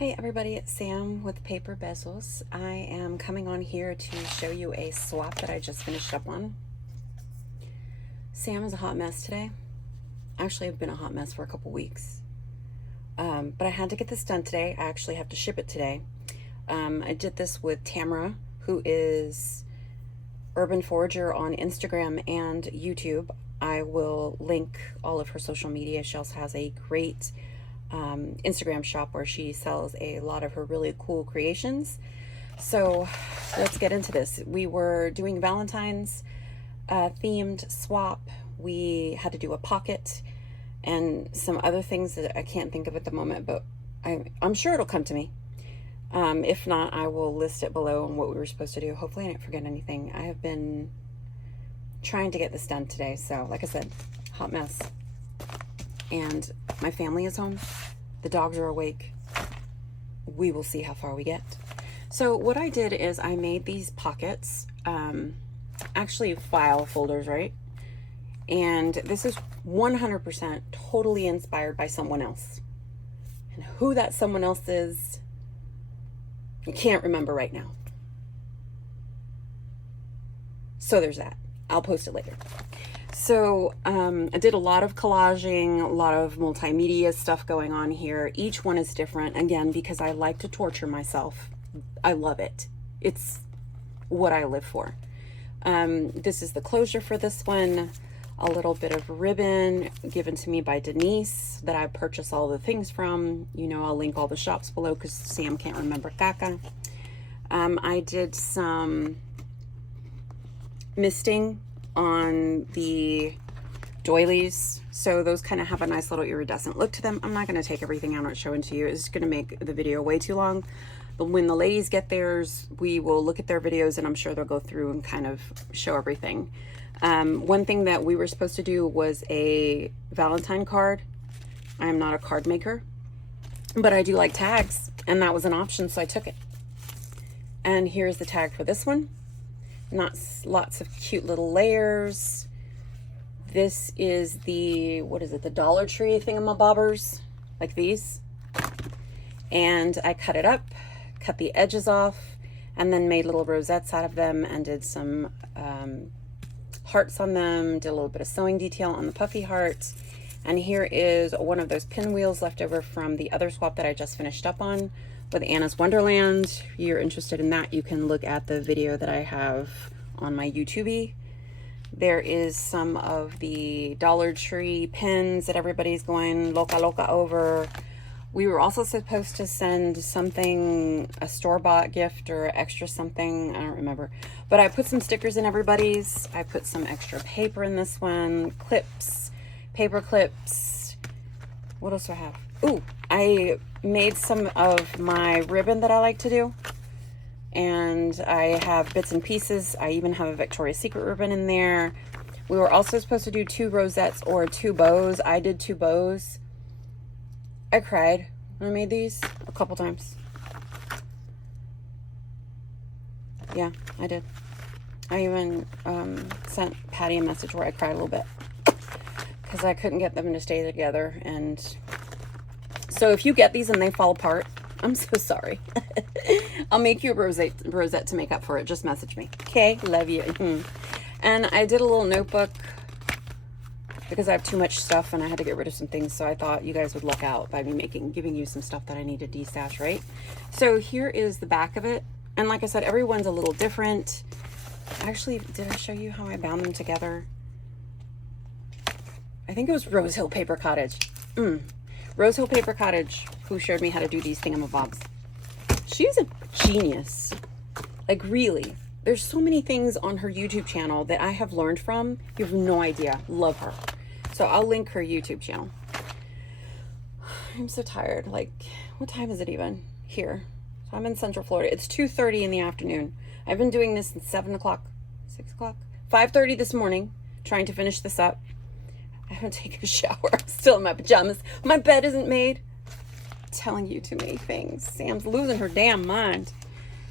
Hey everybody, it's Sam with Paper Besos. I am coming on here to show you a swap that I just finished up on. Sam is a hot mess today. Actually, I've been a hot mess for a couple weeks. But I had to get this done today. I actually have to ship it today. I did this with Tamara, who is Urban Forager on Instagram and YouTube. I will link all of her social media. She also has a great Instagram shop where she sells a lot of her really cool creations. So let's get into this. We were doing Valentine's themed swap. We had to do a pocket and some other things that I can't think of at the moment, but I'm sure it'll come to me. If not, I will list it below on what we were supposed to do. Hopefully I didn't forget anything. I have been trying to get this done today, so like I said, hot mess. And my family is home. The dogs are awake. We will see how far we get. So what I did is I made these pockets, actually file folders, right? And this is 100% totally inspired by someone else. And who that someone else is, I can't remember right now. So there's that. I'll post it later. So I did a lot of collaging, a lot of multimedia stuff going on here. Each one is different, again, because I like to torture myself. I love it. It's what I live for. This is the closure for this one. A little bit of ribbon given to me by Denise that I purchased all the things from. You know, I'll link all the shops below because Sam can't remember caca. I did some misting on the doilies, so those kind of have a nice little iridescent look to them. I'm not going to take everything out and show it to you. It's going to make the video way too long, but when the ladies get theirs, we will look at their videos and I'm sure they'll go through and kind of show everything. One thing that we were supposed to do was a Valentine card. I am not a card maker, but I do like tags, and that was an option, so I took it. And here's the tag for this one. Lots of cute little layers. This is the, what is it, the Dollar Tree thingamabobbers, like these. And I cut it up, cut the edges off, and then made little rosettes out of them and did some hearts on them, did a little bit of sewing detail on the puffy heart. And here is one of those pinwheels left over from the other swap that I just finished up on with Anna's Wonderland. If you're interested in that, you can look at the video that I have on my YouTube. There is some of the Dollar Tree pins that everybody's going loca over. We were also supposed to send something, a store-bought gift or extra something, I don't remember. But I put some stickers in everybody's. I put some extra paper in this one, clips, paper clips. What else do I have? Ooh, I made some of my ribbon that I like to do, and I have bits and pieces. I even have a Victoria's Secret ribbon in there. We were also supposed to do 2 rosettes or 2 bows. I did 2 bows. I cried when I made these a couple times. Yeah, I did. I even sent Patty a message where I cried a little bit because I couldn't get them to stay together. And so if you get these and they fall apart, I'm so sorry. I'll make you a rosette to make up for it. Just message me. Okay, love you. And I did a little notebook because I have too much stuff and I had to get rid of some things. So I thought you guys would look out by me giving you some stuff that I need to destash, right? So here is the back of it. And like I said, everyone's a little different. Actually, did I show you how I bound them together? I think it was Rose Hill Paper Cottage. Rose Hill Paper Cottage, who showed me how to do these thingamabobs. She's a genius. Like, really. There's so many things on her YouTube channel that I have learned from. You have no idea. Love her. So I'll link her YouTube channel. I'm so tired. Like, what time is it even? Here. So I'm in Central Florida. It's 2:30 in the afternoon. I've been doing this since 7 o'clock, 6 o'clock, 5:30 this morning, trying to finish this up. I haven't taken a shower. I'm still in my pajamas. My bed isn't made. I'm telling you too many things. Sam's losing her damn mind.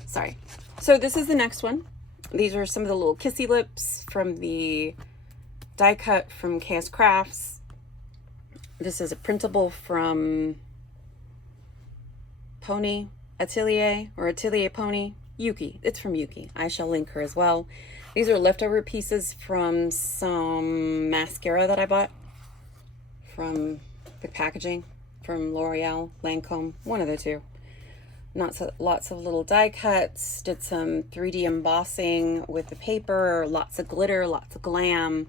Sorry. So this is the next one. These are some of the little kissy lips from the die cut from KS Crafts. This is a printable from pony, Atelier, or Atelier pony, Yuki. It's from Yuki. I shall link her as well. These are leftover pieces from some mascara that I bought from the packaging from L'Oreal, Lancome, one of the two. Lots of little die cuts, did some 3D embossing with the paper, lots of glitter, lots of glam.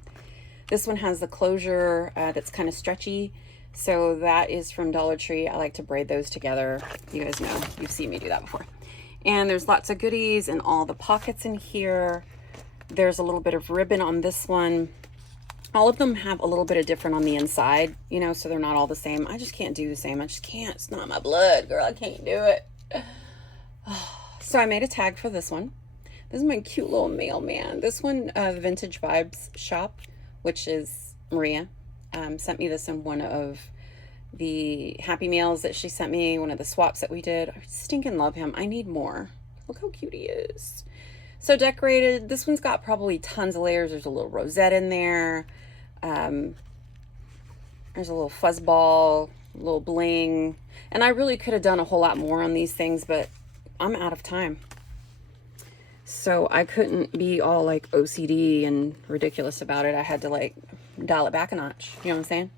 This one has the closure that's kind of stretchy, so that is from Dollar Tree. I like to braid those together. You guys know, you've seen me do that before. And there's lots of goodies in all the pockets in here. There's a little bit of ribbon on this one. All of them have a little bit of different on the inside, you know, so they're not all the same. I just can't do the same. I just can't. It's not my blood, girl. I can't do it. So I made a tag for this one. This is my cute little mailman. This one, the Vintage Vibes shop, which is Maria, sent me this in one of the Happy Meals that she sent me, one of the swaps that we did. I stinking love him. I need more. Look how cute he is. So decorated. This one's got probably tons of layers. There's a little rosette in there. There's a little fuzz ball, a little bling. And I really could have done a whole lot more on these things, but I'm out of time. So I couldn't be all like OCD and ridiculous about it. I had to like dial it back a notch. You know what I'm saying?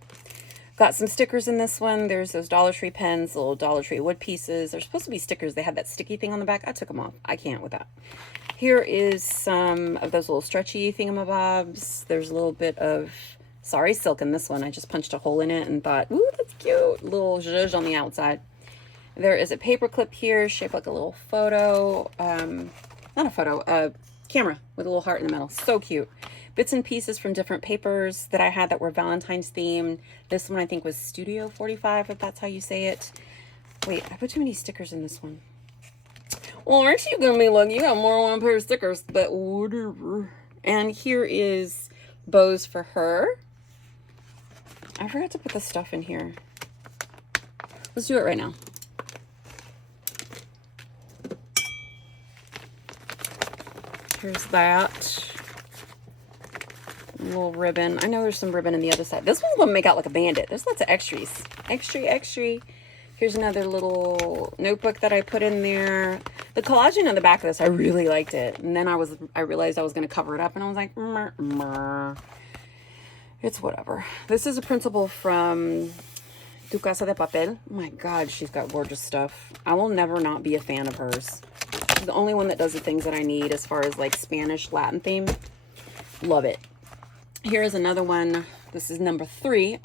Got some stickers in this one. There's those Dollar Tree pens, little Dollar Tree wood pieces. They're supposed to be stickers. They had that sticky thing on the back. I took them off. I can't with that. Here is some of those little stretchy thingamabobs. There's a little bit of sari silk in this one. I just punched a hole in it and thought, ooh, that's cute. Little zhuzh on the outside. There is a paper clip here shaped like a little photo. Not a photo, a camera with a little heart in the middle. So cute. Bits and pieces from different papers that I had that were Valentine's themed. This one I think was Studio 45, if that's how you say it. Wait, I put too many stickers in this one. Well, aren't you gonna be lucky? You got more than one pair of stickers, but whatever. And here is bows for her. I forgot to put the stuff in here. Let's do it right now. Here's that. A little ribbon. I know there's some ribbon on the other side. This one's gonna make out like a bandit. There's lots of extras. Extra. Here's another little notebook that I put in there. The collaging on the back of this, I really liked it. And then I realized I was gonna cover it up and I was like, it's whatever. This is a printable from Casa De Papel. Oh my God, she's got gorgeous stuff. I will never not be a fan of hers. She's the only one that does the things that I need as far as like Spanish, Latin theme. Love it. Here is another one. This is number 3.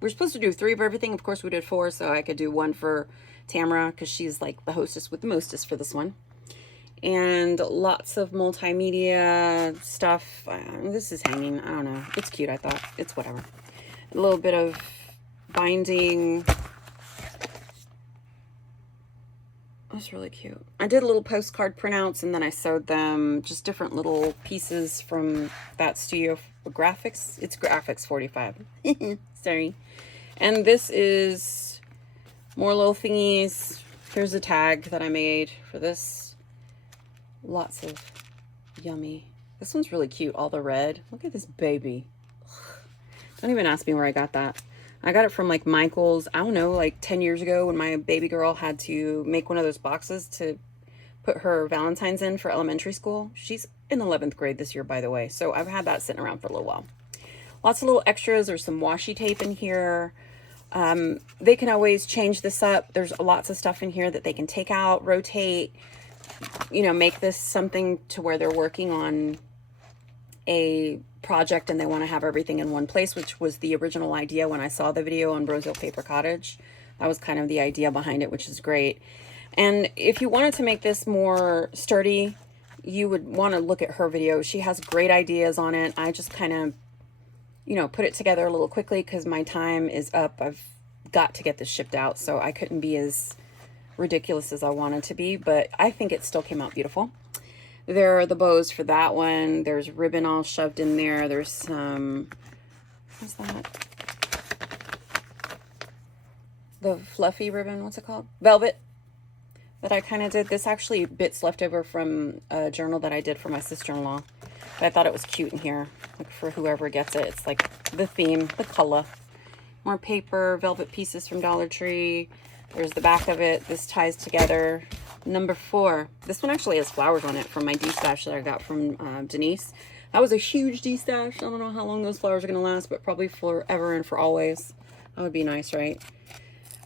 We're supposed to do 3 of everything. Of course, we did 4, so I could do 1 for Tamara because she's like the hostess with the mostest for this one. And lots of multimedia stuff. This is hanging. I don't know. It's cute, I thought. It's whatever. A little bit of binding. That's really cute. I did little postcard printouts and then I sewed them, just different little pieces from that Studio Graphics. It's Graphics 45. Sorry. And this is more little thingies. Here's a tag that I made for this. Lots of yummy. This one's really cute. All the red. Look at this baby. Don't even ask me where I got that. I got it from like Michael's, I don't know, like 10 years ago when my baby girl had to make one of those boxes to put her Valentines in for elementary school. She's in 11th grade this year, by the way. So I've had that sitting around for a little while. Lots of little extras. There's some washi tape in here. They can always change this up. There's lots of stuff in here that they can take out, rotate, you know, make this something to where they're working on a project and they want to have everything in one place, which was the original idea when I saw the video on Roseville Paper Cottage. That was kind of the idea behind it, which is great. And if you wanted to make this more sturdy, you would want to look at her video. She has great ideas on it. I just kind of, you know, put it together a little quickly because my time is up. I've got to get this shipped out, so I couldn't be as ridiculous as I wanted to be, but I think it still came out beautiful. There are the bows for that one. There's ribbon all shoved in there. There's some, what's that? The fluffy ribbon, what's it called? Velvet that I kind of did. This actually bits left over from a journal that I did for my sister-in-law. But I thought it was cute in here. Like for whoever gets it. It's like the theme, the color. More paper, velvet pieces from Dollar Tree. There's the back of it. This ties together. Number 4. This one actually has flowers on it from my D-stash that I got from Denise. That was a huge D-stash. I don't know how long those flowers are going to last, but probably forever and for always. That would be nice, right?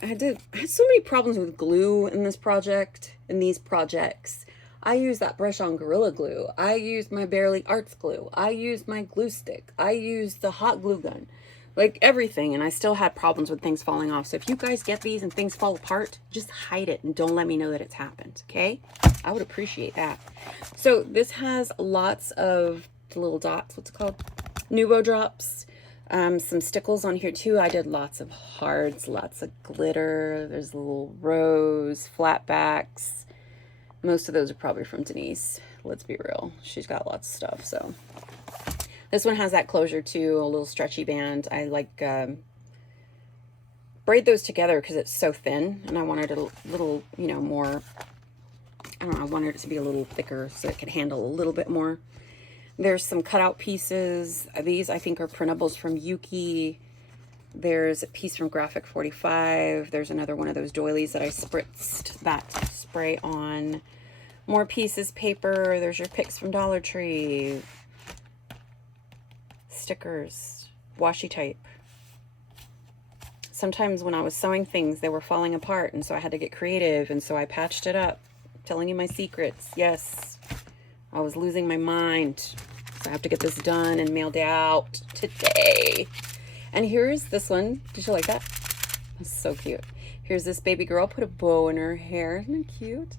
I had so many problems with glue in this project, in these projects. I used that brush on Gorilla Glue. I used my Barely Arts glue. I used my glue stick. I used the hot glue gun. Like everything, and I still had problems with things falling off. So if you guys get these and things fall apart, just hide it and don't let me know that it's happened, okay? I would appreciate that. So this has lots of little dots. What's it called? Nuvo drops. Some stickles on here too. I did lots of hearts, lots of glitter. There's a little rose, flat backs. Most of those are probably from Denise. Let's be real. She's got lots of stuff, so. This one has that closure too, a little stretchy band. I like braid those together because it's so thin, and I wanted a little, you know, more, I don't know, I wanted it to be a little thicker so it could handle a little bit more. There's some cutout pieces. These I think are printables from Yuki. There's a piece from Graphic 45. There's another one of those doilies that I spritzed that spray on. More pieces, paper. There's your picks from Dollar Tree. Stickers, washi tape. Sometimes when I was sewing things, they were falling apart, and so I had to get creative, and so I patched it up. I'm telling you my secrets. Yes, I was losing my mind. So I have to get this done and mailed out today. And here's this one. Did you like that? That's so cute. Here's this baby girl, put a bow in her hair. Isn't it cute?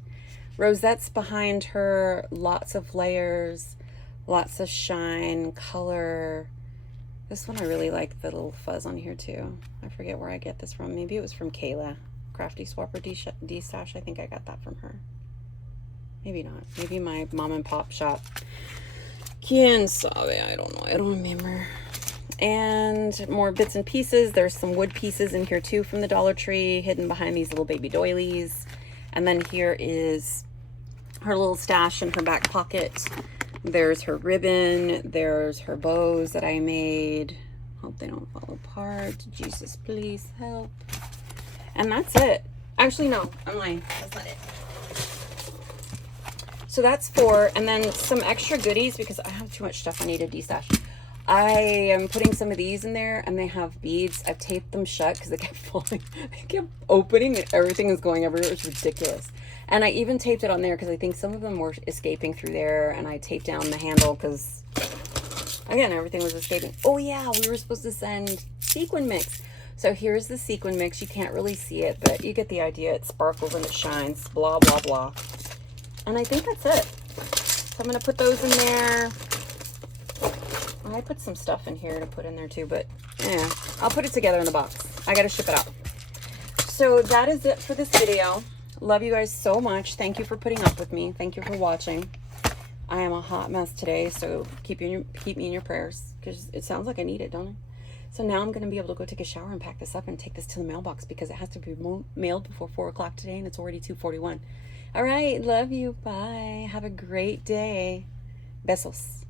Rosettes behind her, lots of layers, lots of shine, color. This one I really like the little fuzz on here too. I forget where I get this from. Maybe it was from Kayla. Crafty Swapper D-Stash. I think I got that from her. Maybe not. Maybe my mom and pop shop. Quien sabe? I don't know. I don't remember. And more bits and pieces. There's some wood pieces in here too from the Dollar Tree, hidden behind these little baby doilies. And then here is her little stash in her back pocket. There's her ribbon. There's her bows that I made. Hope they don't fall apart. Jesus, please help. And that's it. Actually, no, I'm lying. That's not it. So that's 4. And then some extra goodies because I have too much stuff I need to de-stash. I am putting some of these in there, and they have beads. I've taped them shut because they kept falling. They kept opening and everything was going everywhere. It was ridiculous. And I even taped it on there because I think some of them were escaping through there, and I taped down the handle because, again, everything was escaping. Oh yeah, we were supposed to send sequin mix. So here's the sequin mix. You can't really see it, but you get the idea. It sparkles and it shines, blah, blah, blah. And I think that's it. So I'm going to put those in there. I put some stuff in here to put in there too, but yeah, I'll put it together in a box. I got to ship it out. So that is it for this video. Love you guys so much. Thank you for putting up with me. Thank you for watching. I am a hot mess today, so keep me in your prayers because it sounds like I need it, don't it? So now I'm going to be able to go take a shower and pack this up and take this to the mailbox because it has to be mailed before 4 o'clock today, and it's already 2:41. All right, love you. Bye. Have a great day. Besos.